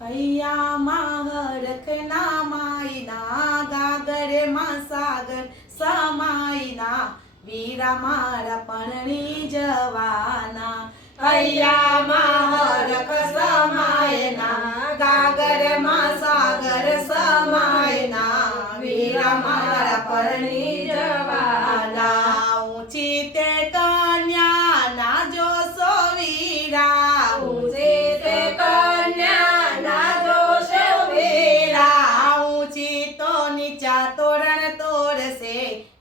હૈયામાં હરખના માયના ગાગરમાં સાગર સમાયના વીરા મારા પરણી જવાના હૈયામાં હરખ સમાયના ગાગરમાં સાગર સમાયના વીરા મારા પરણી જવાના ઊંચી તે કન્યા ના જોશો વીરા ઊંચી તે કન્યા ના જોશો વીરા ઊંચી તો નીચા તોરણ તોડશે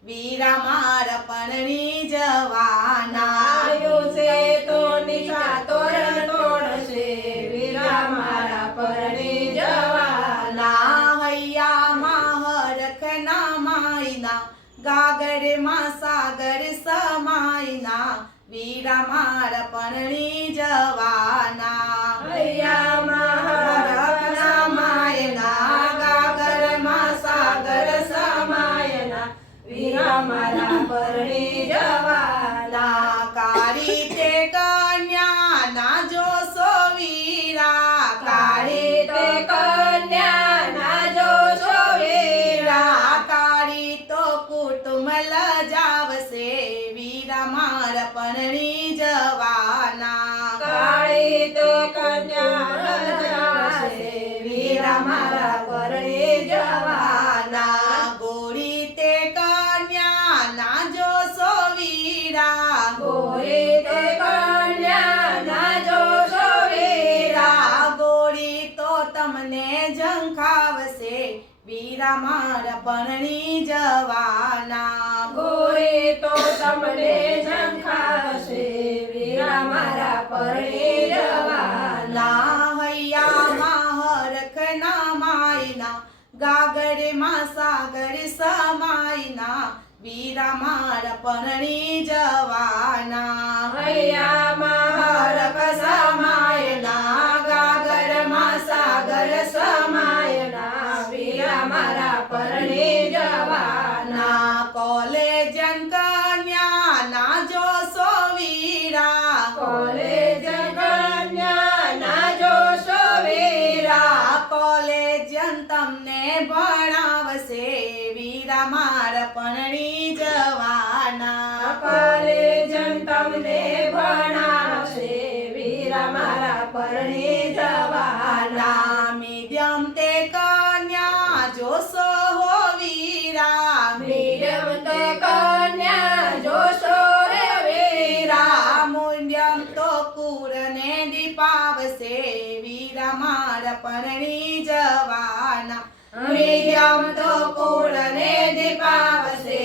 વીરા મારા પરણી જવાના ઊંચે તો નીચા તોરણ તોડશે વીરા મારા પરણી જવાના હૈયામાં હરખના માયના ગાગરમાં સાગર સમાયના વીરા મારા પરણી જવાના હૈયામાં હરખના માયના ગાગરમાં સાગર સમાયના વીરા મારા પરણી જવાના કાળી તે કન્યા ના જોશો વીરા કાળી તે કન્યા ના જોશો વીરા કાળી તો કુટુંબ લજાવશે વીરા મારા પરણી જવાના કાળી તો કન્યા લજાવશે વીરા મારા પરણી જવાના ગોરી તે કન્યા ના જોશો વીરા ગોરી તે કન્યા ના જોશો વીરા ગોરી તો તમને ઝંખાવશે વીરા મારા પરણી જવાના ગોરી તો તમને ઝંખાવશે વીરા મારા પરણી જવાના હૈયામાં હરખના માયના ગાગરમાં સાગર સમાયના વીરા મારા પરણી જવાના હૈયામાં હરખ સમાયના ગાગરમાં સાગર સમાયના વીરા મારા પરણી જવાના કોલેજન કન્યા ના જોશો વીરા કોલેજન કન્યા ના જોશો વીરા કોલેજન તમને ભણાવશે વીરા મારા પરણી જવાના કોલેજન તમને ભણાવશે વીરા મારા પરણી જવાના મીડિયમ તે કન્યા જોશો હો વીરા મીડિયમ તે કન્યા જોશો રે વીરા મીડિયમ તો કુરને દીપાવશે વીરા મારા પરણી જવાના મીડિયમ તો કુરને દીપાવશે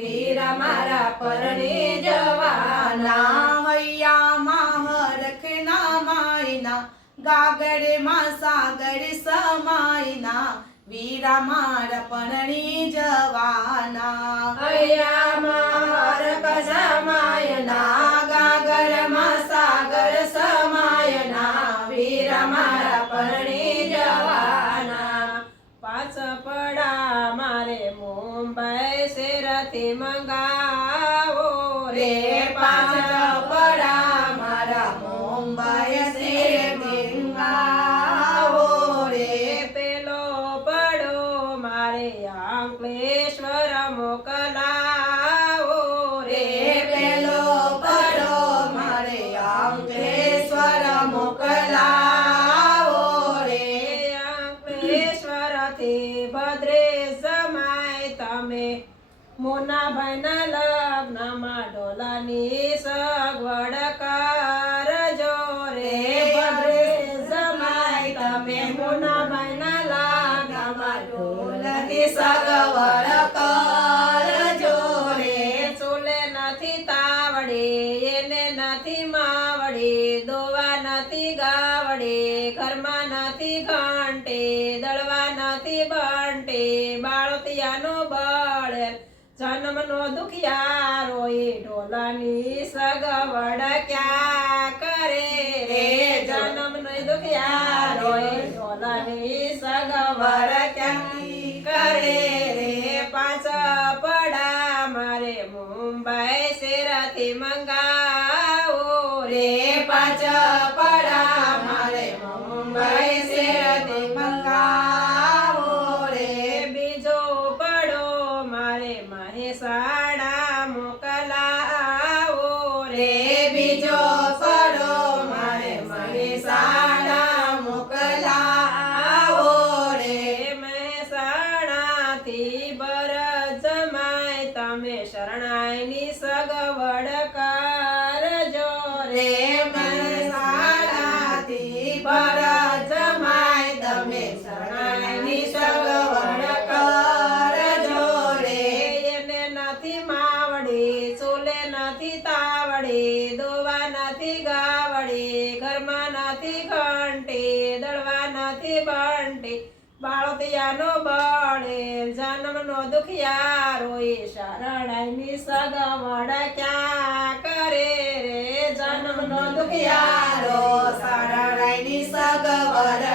વીરા મારા પરણી જવાના હૈયામાં હરખના માયના ગાગરમાં સાગર સમાયના વીરા મારા પરણી જવાના હૈયામાં હરખ સમાયના ગાગરમાં સાગર સમાયના વીરા મારા પરણી જવાના પાછ પડા મારે મુંબઈ શેરથી મંગાવો રે પાછા પડા મારા મુંબઈ શેરથી મંગાવો રે પેલો પડો મારે અંકલેશ્વર મોકલાવો રે પેલો પડો મારે અંકલેશ્વર મોકલાવો રે અંકલેશ્વરથી ભદ્રેશ જમાય તમે મોનાભાઈના લગ્નમાં ડોલાની સગવડ કરજો રે ભદ્રેશ જમાય તમે મોનાભાઈના લગ્નમાં ડોલાની સગવડ કરજો રે ચૂલે નથી તાવડી એને નથી માવડી દોવા નથી ગાવડી ઘરમાં નથી ઘંટે દળવા નથી બંટે બાળતિયાનો બળ જન્મનો દુખિયારો એ ઢોલાની સગવડ ક્યાં કરે રે જન્મનો દુખિયારો એ ઢોલાની સગવડ ક્યાં કરે રે પાંચ પડા મારે મુંબઈ શેરથી મંગાવો રે પાંચ પડા મારે મુંબઈ શેર તે મંગાવો રે બીજો પડો મારે મહેસાણા મોકલાવો રે બીજો પડો મારે મહેસાણા મોકલાવો રે મહેસાણાથી ભરત જમાય તમે શરણાઈની સગવડ કરજો રે મહેસાણાથી ભરત જમાય તમે શરણાઈની સગવડ કરજો રે એને નથી માવડી ચૂલે નથી તાવડી દોવા નથી ગાવડી ઘરમાં નથી ઘંટી દળવા નથી બંટી બાળતિયાનો બળે જન્મનો દુખિયારો એ શરણાઈની સગવડ ક્યાં કરે રે જન્મનો દુખિયારો શરણાઈની સગવડ